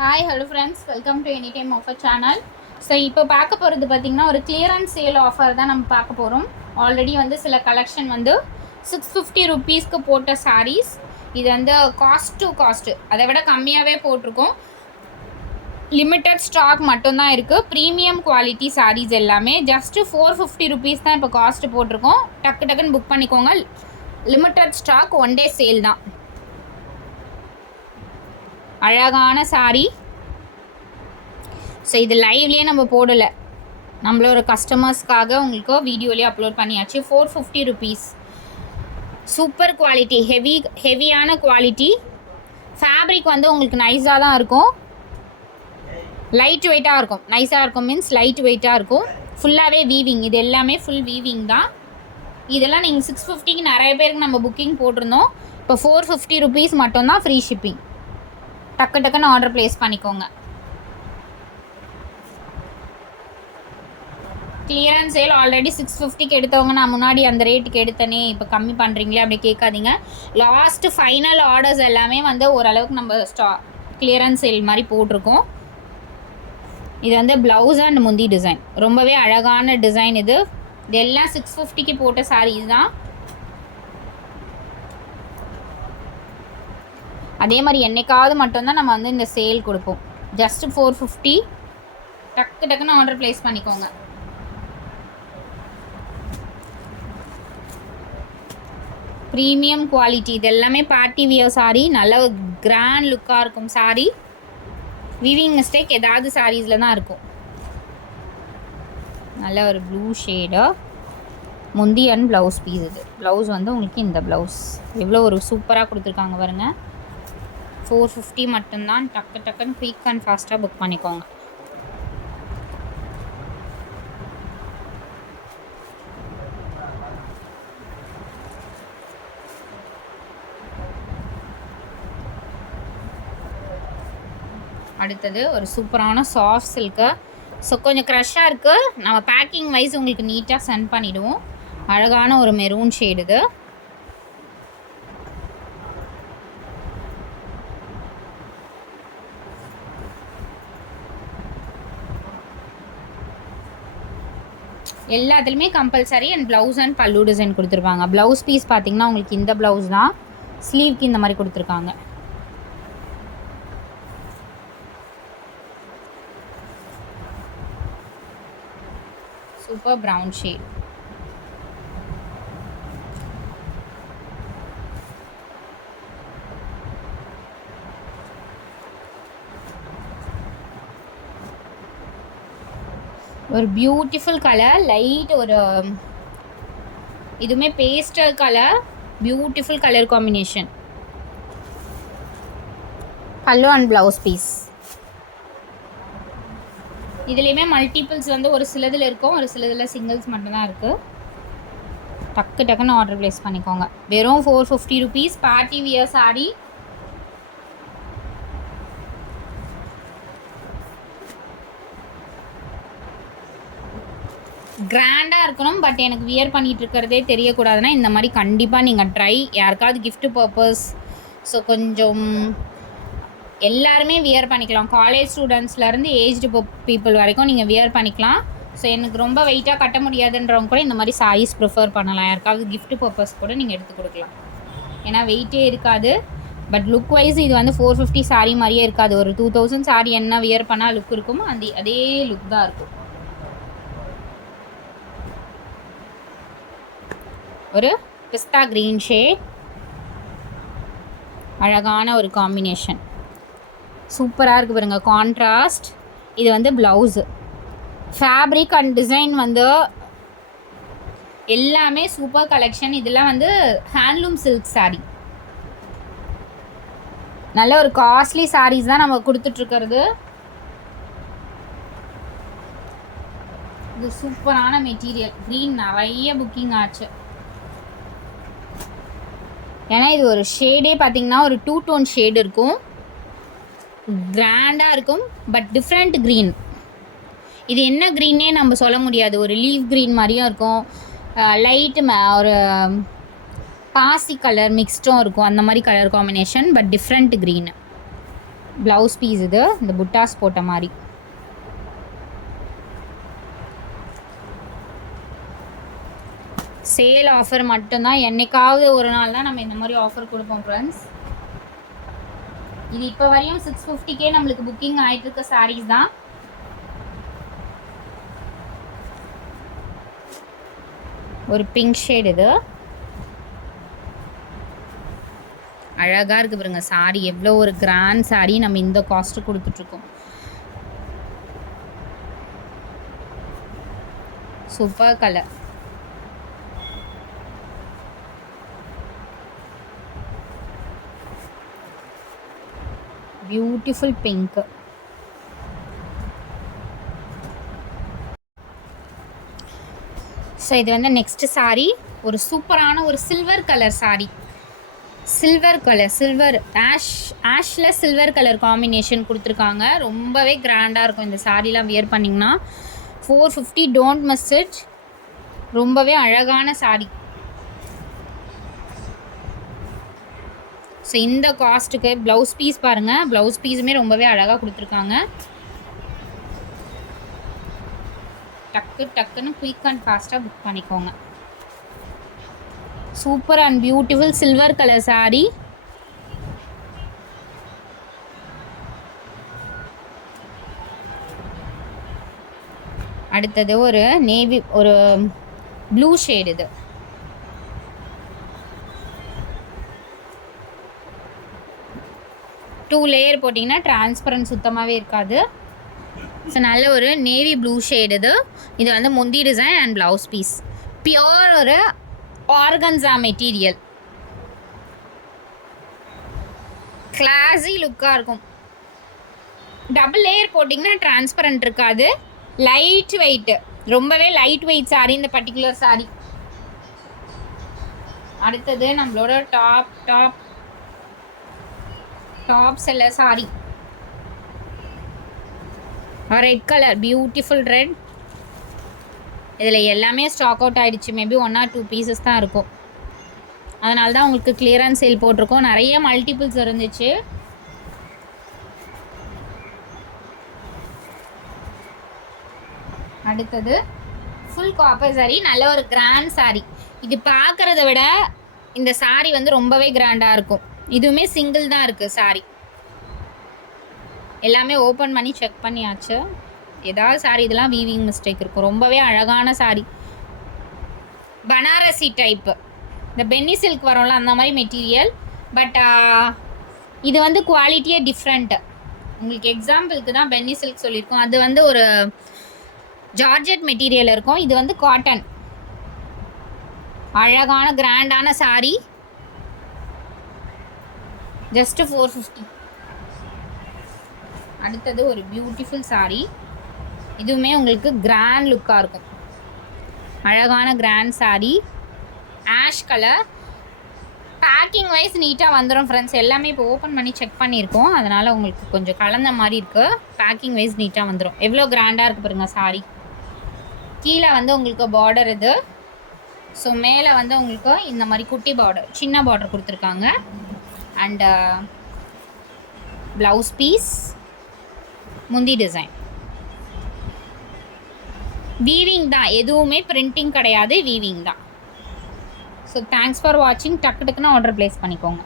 Hi hello friends, welcome to any time offer channel. So இப்போ பார்க்க போகிறது பார்த்திங்கன்னா ஒரு கிளியரன்ஸ் சேல் ஆஃபர் தான் நம்ம பார்க்க போகிறோம். ஆல்ரெடி வந்து சில கலெக்ஷன் வந்து 650 ருபீஸ்க்கு போட்ட சாரீஸ். இது வந்து காஸ்ட் டு காஸ்ட்டு அதை விட கம்மியாகவே போட்டிருக்கோம். லிமிட்டட் ஸ்டாக் மட்டும்தான் இருக்குது. ப்ரீமியம் குவாலிட்டி சாரீஸ் எல்லாமே ஜஸ்ட்டு 450 ருபீஸ் தான் இப்போ காஸ்ட்டு போட்டிருக்கோம். டக்குன்னு புக் பண்ணிக்கோங்க. Limited stock, one day sale தான். அழகான சாரீ. ஸோ இது லைவ்லேயே நம்ம போடலை, நம்மளோட கஸ்டமர்ஸ்க்காக உங்களுக்கு வீடியோலேயே அப்லோட் பண்ணியாச்சு. 450 ருபீஸ். சூப்பர் குவாலிட்டி, ஹெவியான குவாலிட்டி. ஃபேப்ரிக் வந்து உங்களுக்கு நைஸாக தான் இருக்கும், லைட் வெயிட்டாக இருக்கும். நைஸாக இருக்கும் மீன்ஸ் லைட் வெயிட்டாக இருக்கும். ஃபுல்லாகவே வீவிங், இது எல்லாமே ஃபுல் வீவிங் தான். இதெல்லாம் நீங்கள் 650க்கு நிறைய பேருக்கு நம்ம புக்கிங் போட்டிருந்தோம். இப்போ 450 ருபீஸ் மட்டும்தான், ஃப்ரீ ஷிப்பிங். டக்குன்னு ஆர்டர் ப்ளேஸ் பண்ணிக்கோங்க. கிளியரன்ஸ் சேல் ஆல்ரெடி 650க்கு எடுத்தவங்க நான் முன்னாடி அந்த ரேட்டுக்கு எடுத்தனே இப்போ கம்மி பண்ணுறீங்களே அப்படி கேட்காதீங்க. லாஸ்ட்டு ஃபைனல் ஆர்டர்ஸ் எல்லாமே வந்து ஓரளவுக்கு நம்ம கிளியரன்ஸ் சேல் மாதிரி போட்டிருக்கோம். இது வந்து ப்ளவுஸ் அண்ட் முந்தி டிசைன், ரொம்பவே அழகான டிசைன். இது எல்லாம் 650க்கு போட்ட சாரீஸ் தான். அதே மாதிரி என்னைக்காவது மட்டும்தான் நம்ம வந்து இந்த சேல் கொடுப்போம். ஜஸ்ட்டு 450. டக்குன்னு ஆர்டர் ப்ளேஸ் பண்ணிக்கோங்க. Premium quality. இது எல்லாமே பார்ட்டி வியர் சாரீ. நல்ல ஒரு கிராண்ட் லுக்காக இருக்கும் சாரீ. வீவிங் மிஸ்டேக் ஏதாவது சாரீஸில் தான் இருக்கும். நல்ல ஒரு ப்ளூ ஷேடு முந்தி அண்ட் ப்ளவுஸ் பீஸ். இது ப்ளவுஸ் வந்து உங்களுக்கு இந்த ப்ளவுஸ் எவ்வளோ ஒரு சூப்பராக கொடுத்துருக்காங்க பாருங்கள். 450 மட்டும்தான். டக்குன்னு குயிக் அண்ட் ஃபாஸ்ட்டாக புக் பண்ணிக்கோங்க. அடுத்தது ஒரு சூப்பரான சாஃப்ட் சில்க்கு. ஸோ கொஞ்சம் க்ரஷ்ஷாக இருக்குது. நம்ம பேக்கிங் வைஸ் உங்களுக்கு நீட்டாக சென்ட் பண்ணிவிடுவோம். அழகான ஒரு மெரூன் ஷேடு. இது எல்லாத்துலேயுமே கம்பல்சரி அண்ட் ப்ளவுஸ் அண்ட் பல்லு டிசைன் கொடுத்துருப்பாங்க. ப்ளவுஸ் பீஸ் பார்த்திங்கன்னா உங்களுக்கு இந்த ப்ளவுஸ் தான். ஸ்லீவ்க்கு இந்த மாதிரி கொடுத்துருக்காங்க. Super brown shade. ஒரு பியூட்டிஃபுல் கலர், லைட் ஒரு இதுவுமே pastel colour, beautiful colour combination. பல்லு அண்ட் ப்ளவுஸ் பீஸ். இதுலேயுமே மல்டிபிள்ஸ் வந்து ஒரு சிலதில் இருக்கும், ஒரு சிலதில் சிங்கிள்ஸ் மட்டும்தான் இருக்குது. டக்குன்னு ஆர்டர் ப்ளேஸ் பண்ணிக்கோங்க. வெறும் 450 ருபீஸ். Party wear sari. கிராண்டாக இருக்கணும், பட் எனக்கு வியர் பண்ணிகிட்டு இருக்கிறதே தெரியக்கூடாதுன்னா இந்த மாதிரி கண்டிப்பாக நீங்கள் ட்ரை. யாருக்காவது கிஃப்ட் பர்பஸ். ஸோ கொஞ்சம் எல்லாருமே வியர் பண்ணிக்கலாம். காலேஜ் ஸ்டூடெண்ட்ஸ்லேருந்து ஏஜ்டு பீப்புள் வரைக்கும் நீங்கள் வியர் பண்ணிக்கலாம். ஸோ எனக்கு ரொம்ப வெயிட்டாக கட்ட முடியாதுன்றவங்க கூட இந்த மாதிரி சாரீஸ் ப்ரிஃபர் பண்ணலாம். யாருக்காவது கிஃப்ட் பர்பஸ் கூட நீங்கள் எடுத்து கொடுக்கலாம். ஏன்னா வெயிட்டே இருக்காது. பட் லுக் வைஸ் இது வந்து 450 சாரீ மாதிரியே இருக்காது. ஒரு 2000 சாரீ என்ன வியர் பண்ணால் லுக் இருக்குமோ அதே லுக் தான் இருக்கும். ஒரு பிஸ்தா க்ரீன் ஷேட், அழகான ஒரு காம்பினேஷன். சூப்பராக இருக்குது பாருங்கள், கான்ட்ராஸ்ட். இது வந்து ப்ளவுஸு. ஃபேப்ரிக் அண்ட் டிசைன் வந்து எல்லாமே சூப்பர் கலெக்ஷன். இதெல்லாம் வந்து ஹேண்ட்லூம் சில்க் சாரீ. நல்ல ஒரு காஸ்ட்லி சாரீஸ் தான் நம்ம கொடுத்துட்ருக்கிறது. இது சூப்பரான மெட்டீரியல். க்ரீன் நிறைய புக்கிங் ஆச்சு. ஏன்னா இது ஒரு ஷேடே பார்த்திங்கன்னா ஒரு 2 டோன் ஷேடு இருக்கும். கிராண்டாக இருக்கும், பட் டிஃப்ரெண்ட் க்ரீன். இது என்ன க்ரீன்னே நம்ம சொல்ல முடியாது. ஒரு லீவ் க்ரீன் மாதிரியும் இருக்கும், லைட்டு ஒரு பாசி கலர் மிக்ஸ்டும் இருக்கும். அந்த மாதிரி colour combination, but different green. Blouse piece இது, இந்த புட்டாஸ் போட்ட மாதிரி. சேல் ஆஃபர் மட்டும்தான், என்னைக்காவது ஒரு நாள் தான் நம்ம இந்த மாதிரி ஆஃபர் கொடுப்போம் ஃப்ரெண்ட்ஸ். இது இப்போ வரையும் 650K நம்மளுக்கு புக்கிங் ஆகிட்டு இருக்க சாரீஸ் தான். ஒரு பிங்க் ஷேட், இது அழகாக இருக்குது பாருங்க சாரி. எவ்வளோ ஒரு கிராண்ட் சாரி நம்ம இந்த காஸ்ட்டு கொடுத்துட்ருக்கோம். Super colour. Beautiful pink. So இது வந்து நெக்ஸ்ட் சாரி, ஒரு சூப்பரான ஒரு silver colour sari. Silver colour, silver ஆஷில் சில்வர் கலர் காம்பினேஷன் கொடுத்துருக்காங்க. ரொம்பவே கிராண்டாக இருக்கும் இந்த சாரீலாம் வியர் பண்ணிங்கன்னா. 450, டோன்ட் மிஸ் இட். ரொம்பவே அழகான சாரி. ஸோ இந்த காஸ்ட்டுக்கு ப்ளவுஸ் பீஸ் பாருங்கள், ப்ளவுஸ் பீஸுமே ரொம்பவே அழகாக கொடுத்துருக்காங்க. டக்குன்னு குயிக் அண்ட் ஃபாஸ்ட்டாக புக் பண்ணிக்கோங்க. Super and beautiful silver colour sorry. அடுத்தது ஒரு நேவி, ஒரு ப்ளூ ஷேடு. இது 2 லேயர் போட்டிங்கன்னா டிரான்ஸ்பரன்ட் சுத்தமாகவே இருக்காது. ஸோ நல்ல ஒரு நேவி ப்ளூ ஷேடு. இது வந்து முந்தி design and blouse piece. Pure ஒரு ஆர்கன்ஸா மெட்டீரியல். கிளாஸி லுக்காக இருக்கும். டபுள் லேயர் போட்டிங்கன்னா டிரான்ஸ்பரண்ட் இருக்காது. லைட் வெயிட், ரொம்பவே லைட் வெயிட் சாரி இந்த பர்டிகுலர் சாரி. அடுத்தது நம்மளோட top seller sari. Red colour, beautiful red. இதில் எல்லாமே ஸ்டாக் அவுட் ஆகிடுச்சு. மேபி 1 or 2 பீசஸ் தான் இருக்கும். அதனால தான் உங்களுக்கு கிளியரன்ஸ் சேல் போட்டிருக்கோம். நிறைய மல்டிபிள்ஸ் இருந்துச்சு. அடுத்தது ஃபுல் காப்பர் சாரி. நல்ல ஒரு கிராண்ட் சாரி. இது பார்க்குறத விட இந்த சாரி வந்து ரொம்பவே கிராண்டாக இருக்கும். இதுவுமே சிங்கிள் தான் இருக்குது சாரி. எல்லாமே ஓப்பன் பண்ணி செக் பண்ணியாச்சு. ஏதாவது சாரி இதெல்லாம் வீவிங் மிஸ்டேக் இருக்கும். ரொம்பவே அழகான சாரி. பனாரசி டைப்பு, இந்த பென்னி சில்க் வரும்ல அந்த மாதிரி மெட்டீரியல். பட் இது வந்து குவாலிட்டியே டிஃப்ரெண்ட்டு. உங்களுக்கு எக்ஸாம்பிளுக்கு தான் பென்னி சில்க் சொல்லியிருக்கோம். அது வந்து ஒரு ஜார்ஜெட் மெட்டீரியல் இருக்கும். இது வந்து காட்டன். அழகான கிராண்டான சாரி. ஜஸ்ட் 450. அடுத்தது ஒரு பியூட்டிஃபுல் சாரி. இதுவுமே உங்களுக்கு கிராண்ட் லுக்காக இருக்கும். அழகான grand sari. Ash colour. Packing wise நீட்டாக வந்துடும் ஃப்ரெண்ட்ஸ். எல்லாமே இப்போ ஓப்பன் பண்ணி செக் பண்ணியிருக்கோம். அதனால் உங்களுக்கு கொஞ்சம் கலந்த மாதிரி இருக்குது. பேக்கிங் வைஸ் நீட்டாக வந்துடும். எவ்வளோ கிராண்டாக இருக்குது பாருங்கள் சாரி. கீழே வந்து உங்களுக்கு பார்டர் இது. ஸோ மேலே வந்து உங்களுக்கு இந்த மாதிரி குட்டி பார்டர், சின்ன பார்டர் கொடுத்துருக்காங்க. அண்டு ப்ளவுஸ் பீஸ், முந்தி டிசைன். வீவிங் தான், எதுவுமே பிரிண்டிங் கிடையாது, வீவிங் தான். ஸோ தேங்க்ஸ் ஃபார் வாட்சிங். டக்குன்னு ஆர்டர் ப்ளேஸ் பண்ணிக்கோங்க.